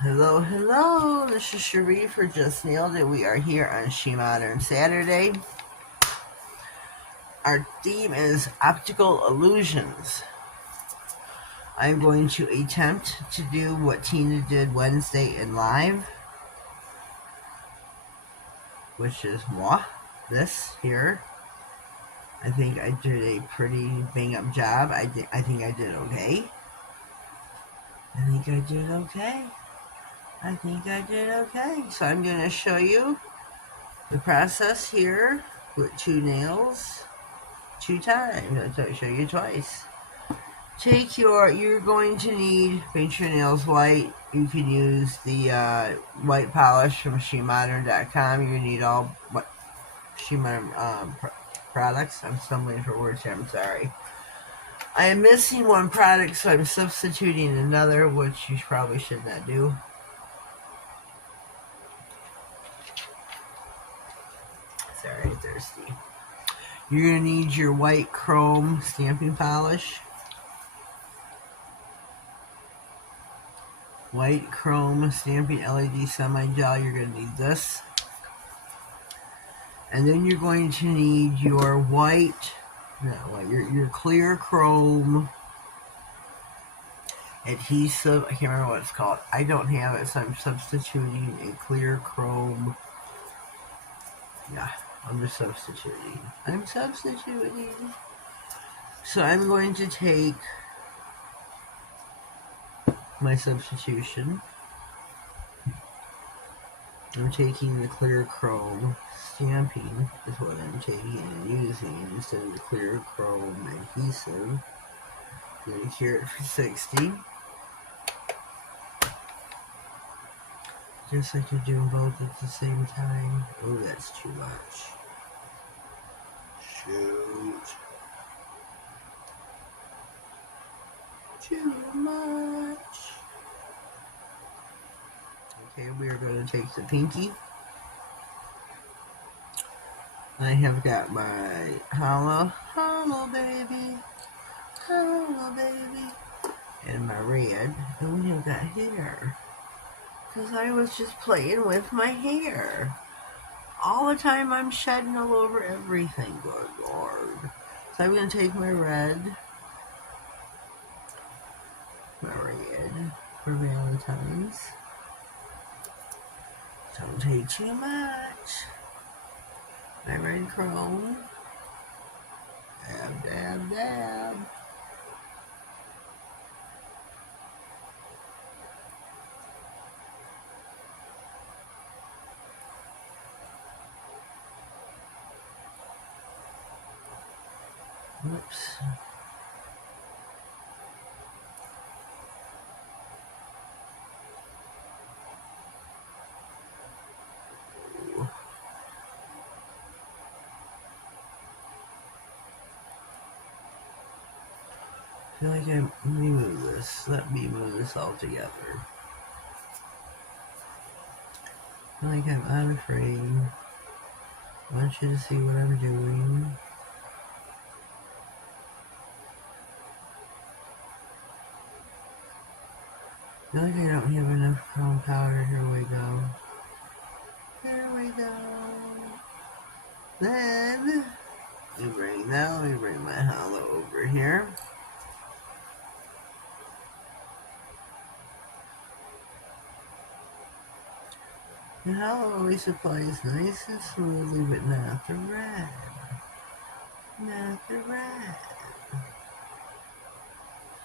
Hello, hello, this is Cherie for Just.nailedit. We are here on SheModernSaturday. Our theme is optical illusions. I'm going to attempt to do what Tina did Wednesday in live, which is this here. I think I did a pretty bang-up job. I think I did okay. So I'm going to show you the process here with 2 nails, 2 times. I'll show you twice. You're going to need, paint your nails white. You can use the white polish from SheModern.com. You're going to need all SheModern products. I'm stumbling for words here, I'm sorry. I am missing one product, so I'm substituting another, which you probably should not do. Sorry, I'm thirsty. You're going to need your white chrome stamping polish. White chrome stamping LED semi-gel. You're going to need this. And then you're going to need your your clear chrome adhesive. I can't remember what it's called. I don't have it, so I'm substituting a clear chrome. Yeah, I'm just substituting. So I'm going to take my substitution. I'm taking the clear chrome stamping is what I'm taking and using instead of the clear chrome adhesive. I'm going to cure it for 60. Just like you're doing both at the same time. Oh, that's too much. Shoot. Too much. Okay, we are going to take the pinky. I have got my hollow baby, and my red, and we have got hair. Because I was just playing with my hair. All the time I'm shedding all over everything, good Lord. So I'm going to take my red for Valentine's. Don't take too much. My red chrome. Dab, dab, dab. Whoops. I feel like let me move this all together. I feel like I'm out of frame. I want you to see what I'm doing. I feel like I don't have enough chrome powder. Here we go. Then, let me bring my hollow over here. The hollow always applies nice and smoothly, but not the red.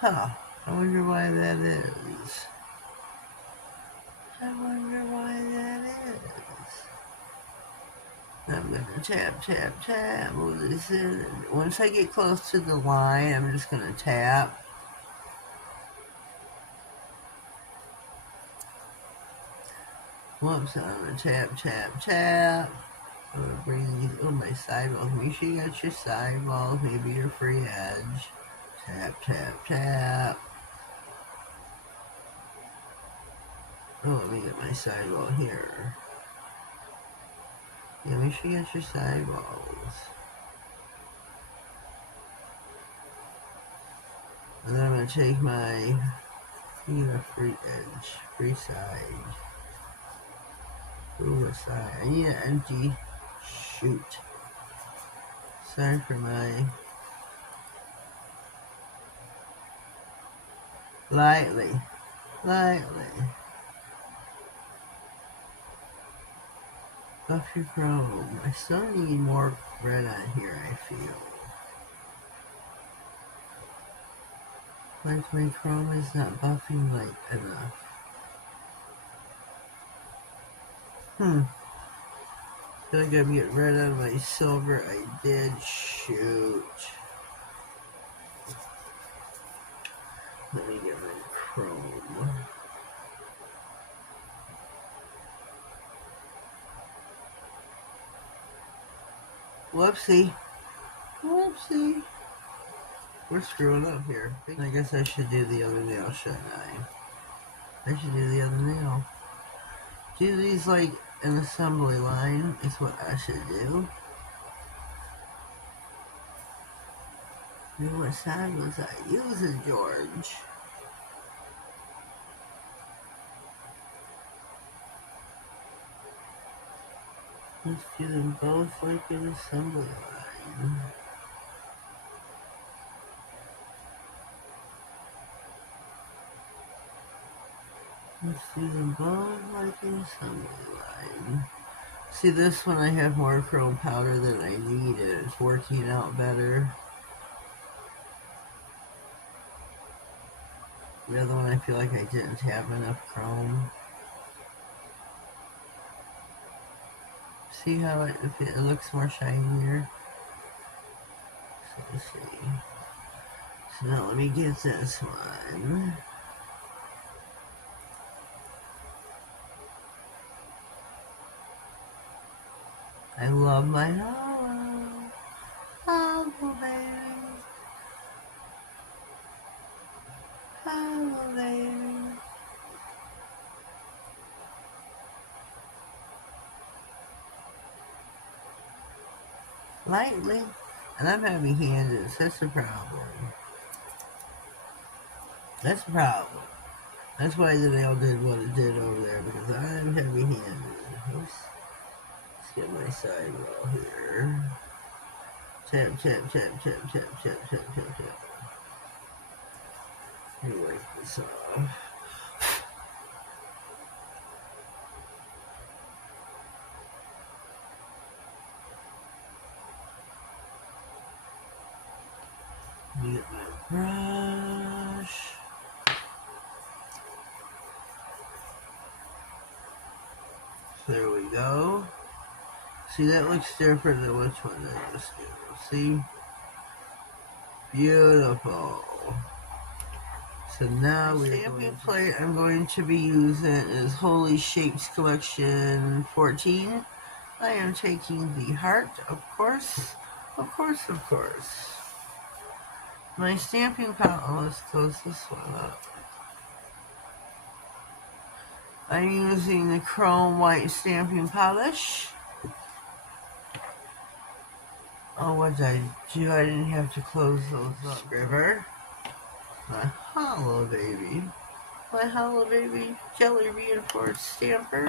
Huh. I wonder why that is. I'm going to tap, move this in. Once I get close to the line, I'm just going to tap. Whoops, I'm going to tap. I'm going to bring these, my sidewalls. Make sure you got your sidewalls, maybe your free edge. Tap. Oh, let me get my sidewall here. Yeah, make sure you got your sidewalls. And then I'm going to take my free edge, free side. Ooh, a side. I need an empty shoot. Side for my lightly. Buff your chrome. I still need more red on here, I feel. Like my chrome is not buffing light enough. I feel like I'm getting red on my silver. I did. Shoot. Let me get my chrome. Whoopsie. We're screwing up here. I guess I should do the other nail, shouldn't I? I should do the other nail. Do these like an assembly line is what I should do. What side was I using, George? Let's do them both like an assembly line. Let's do them both like an assembly line. See, this one I have more chrome powder than I need, and it's working out better. The other one I feel like I didn't have enough chrome. See how it looks more shinier? So let's see. So now let me get this one. I love my hollow baby. Hollow baby. Lightly. And I'm heavy-handed. That's the problem. That's the problem. That's why the nail did what it did over there, because I'm heavy-handed. Oops. Let's get my sidewall here. Tap. Let me wipe this off. Let me get my brush. There we go. See, that looks different than which one I just did. See? Beautiful. So now the stamping plate I'm going to be using is Holy Shapes Collection 14. I am taking the heart, of course. My stamping palette, let's close this one up. I'm using the chrome white stamping polish. Oh, what did I do? I didn't have to close those up. River. My hollow baby. Jelly reinforced stamper.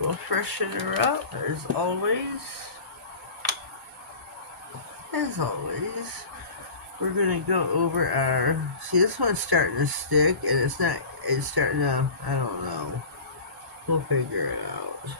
We'll freshen her up as always. We're gonna go over our. See, this one's starting to stick, and it's starting to. I don't know. We'll figure it out.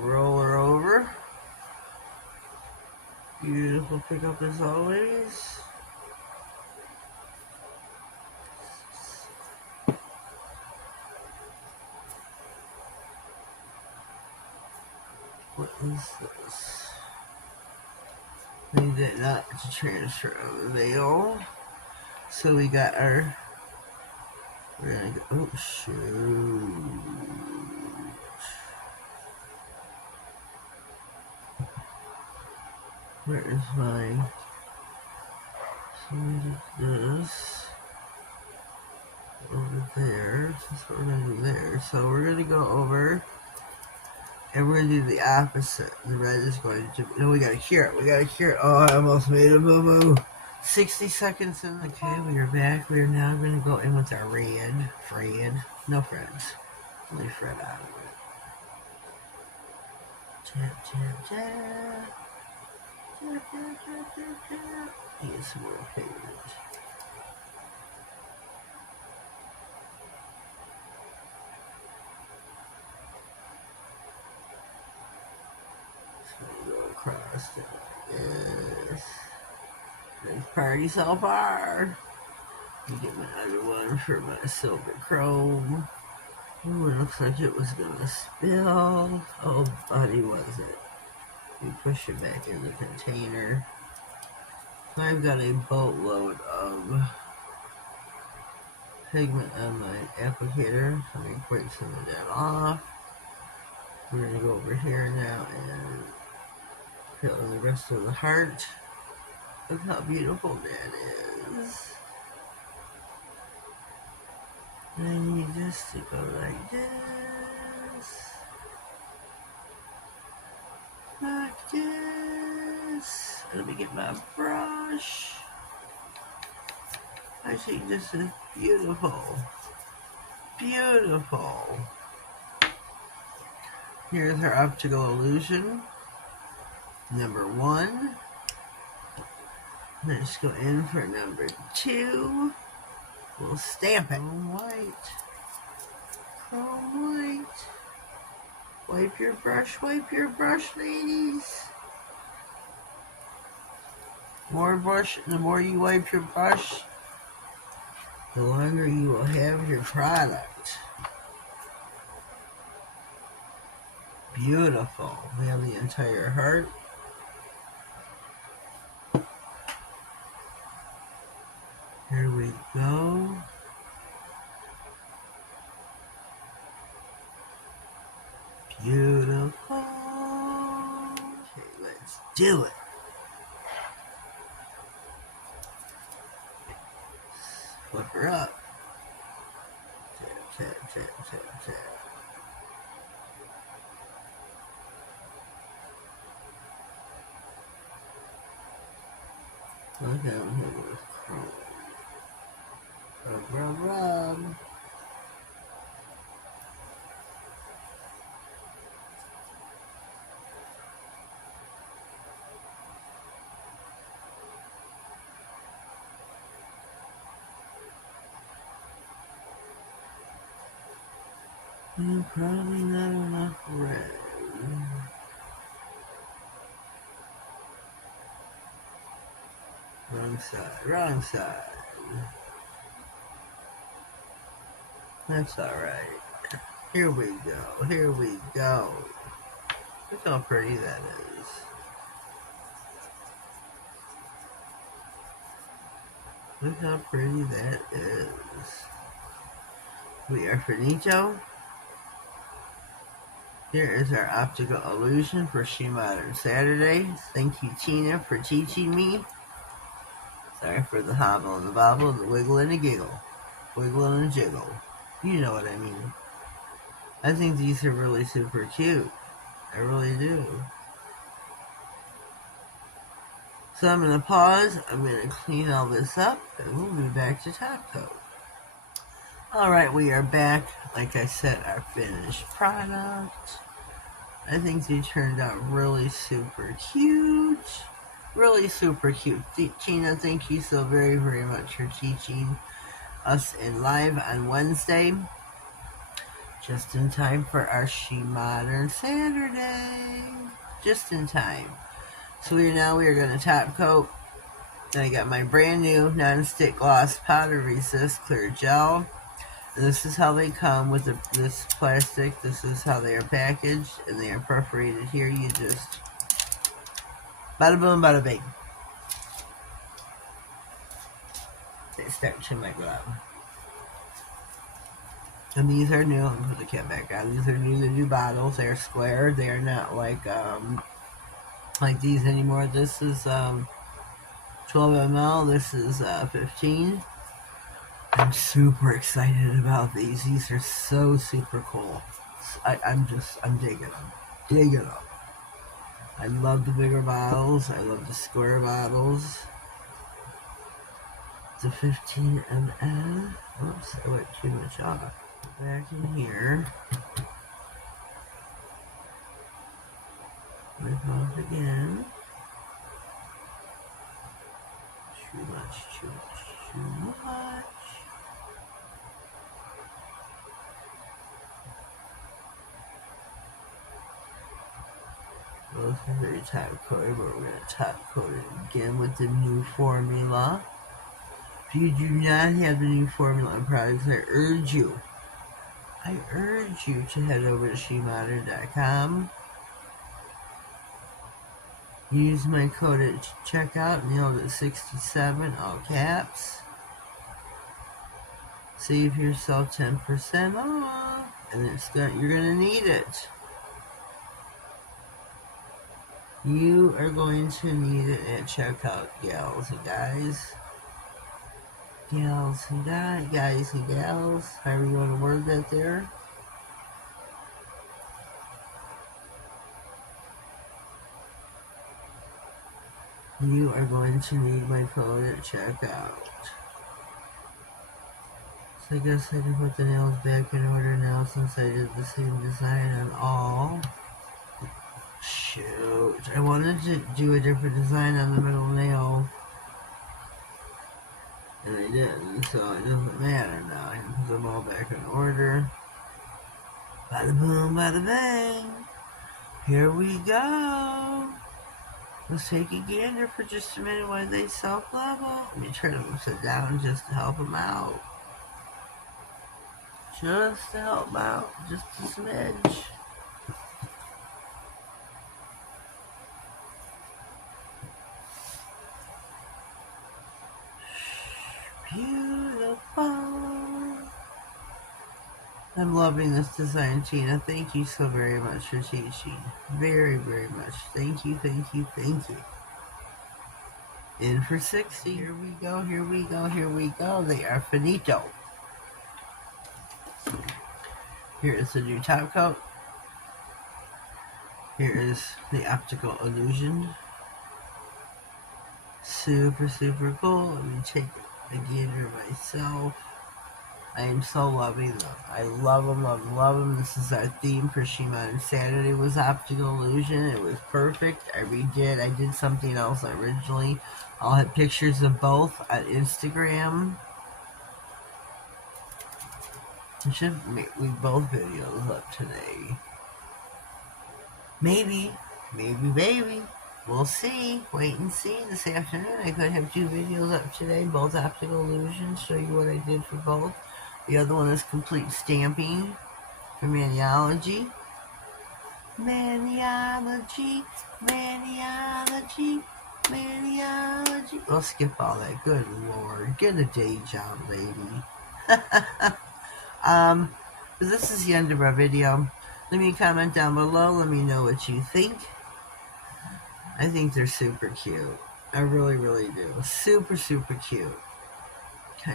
Roll her over. Beautiful pickup as always. What is this? Need that not to transfer over the veil. So we got our. We're gonna go. Oh shoot! Where is my? So we did this over there. That's what we're gonna do there. So we're gonna go over And we're going to do the opposite. The red is going to... No, we got to cure it. We got to cure it. Oh, I almost made a boo-boo. 60 seconds in. Okay, we are back. We are now going to go in with our red. Fred. No Freds. Only Fred out of it. Tap, tap, tap. Tap, tap, tap, tap, tap. Need some more pigment. Go across it. Yes. Nice party so far. Let me get my other one for my silver chrome. Ooh, it looks like it was gonna spill. Oh, buddy, was it? We push it back in the container. So I've got a boatload of pigment on my applicator. Let me break some of that off. We're gonna go over here now and fill in the rest of the heart. Look how beautiful that is. And I need this to go like this. Like this. Let me get my brush. I think this is beautiful. Beautiful. Here's our optical illusion. Number 1. Let's go in for number 2. We'll stamp it. Chrome white. Chrome white. Wipe your brush, ladies. More brush, the more you wipe your brush, the longer you will have your product. Beautiful. We have the entire heart. Here we go. Beautiful. Okay, let's do it. Flip her up. Tap, tap, tap, tap, tap. Look at him with chrome. Rub, rub, rub. Probably not enough red. Wrong side, wrong side. That's alright. Here we go, here we go. Look how pretty that is. Look how pretty that is. We are finito. Here is our optical illusion for SheModernSaturday. Thank you, Tina, for teaching me. Sorry for the hobble and the bobble and the wiggle and the giggle. Wiggle and a jiggle. You know what I mean. I think these are really super cute. I really do. So I'm going to pause. I'm going to clean all this up and we'll be back to top coat. Alright, we are back. Like I said, our finished product. I think they turned out really super cute. Really super cute. Tina, thank you so very, very much for teaching us in live on Wednesday. Just in time for our SheModernSaturday. Just in time. So we are going to top coat. And I got my brand new non-stick gloss powder resist clear gel. And this is how they come with this plastic. This is how they are packaged. And they are perforated here. You just bada boom, bada bing. They start to my glove. And these are new. I'm going to put the cap back on. These are new. The new bottles. They're square. They are not like these anymore. This is 12 ml. This is 15. I'm super excited about these. These are so super cool. I'm digging them. Dig it up. I love the bigger bottles. I love the square bottles. The 15 ml. Oops, I went too much off. Back in here. Rip off again. Too much, too much, too much. Both are very top coated, but we're going to top coat it again with the new formula. If you do not have the new formula and products, I urge you to head over to SheModern.com. Use my code at checkout, NailedIt67, all caps. Save yourself 10% off, and you're gonna need it. You are going to need it at checkout, gals and guys. Gals and guys and gals, however you want to word that there. You are going to need my code at checkout. So I guess I can put the nails back in order now since I did the same design on all. Shoot, I wanted to do a different design on the middle nail. And I didn't, so it doesn't matter now. I can put them all back in order. Bada boom, bada bang. Here we go. Let's take a gander for just a minute while they self-level. Let me turn them upside down just to help them out. Just to help them out. Just a smidge. Beautiful. I'm loving this design, Tina. Thank you so very much for teaching. Very, very much. Thank you, thank you, thank you. In for 60. Here we go, here we go, here we go. They are finito. Here is the new top coat. Here is the optical illusion. Super, super cool. Let me take a gander myself. I am so loving them. I love them, love them, love them. This is our theme for SheModernSaturday was optical illusion. It was perfect. I redid. I did something else originally. I'll have pictures of both on Instagram. I should make both videos up today. Maybe. We'll see. Wait and see. This afternoon I could have 2 videos up today, both optical illusions, show you what I did for both. The other one is complete stamping for Maniology. Maniology. We'll skip all that. Good Lord. Get a day job, lady. This is the end of our video. Let me comment down below. Let me know what you think. I think they're super cute. I really, really do. Super, super cute.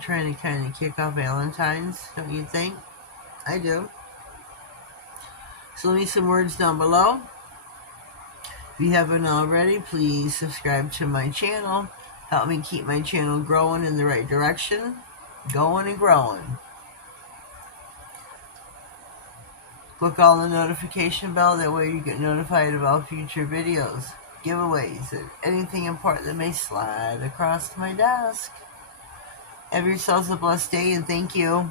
Trying to kind of kick off Valentine's, don't you think? I do. So leave me some words down below. If you haven't already, please subscribe to my channel. Help me keep my channel growing in the right direction. Going and growing. Click on the notification bell. That way you get notified about future videos, giveaways, and anything important that may slide across my desk. Have yourselves a blessed day, and thank you.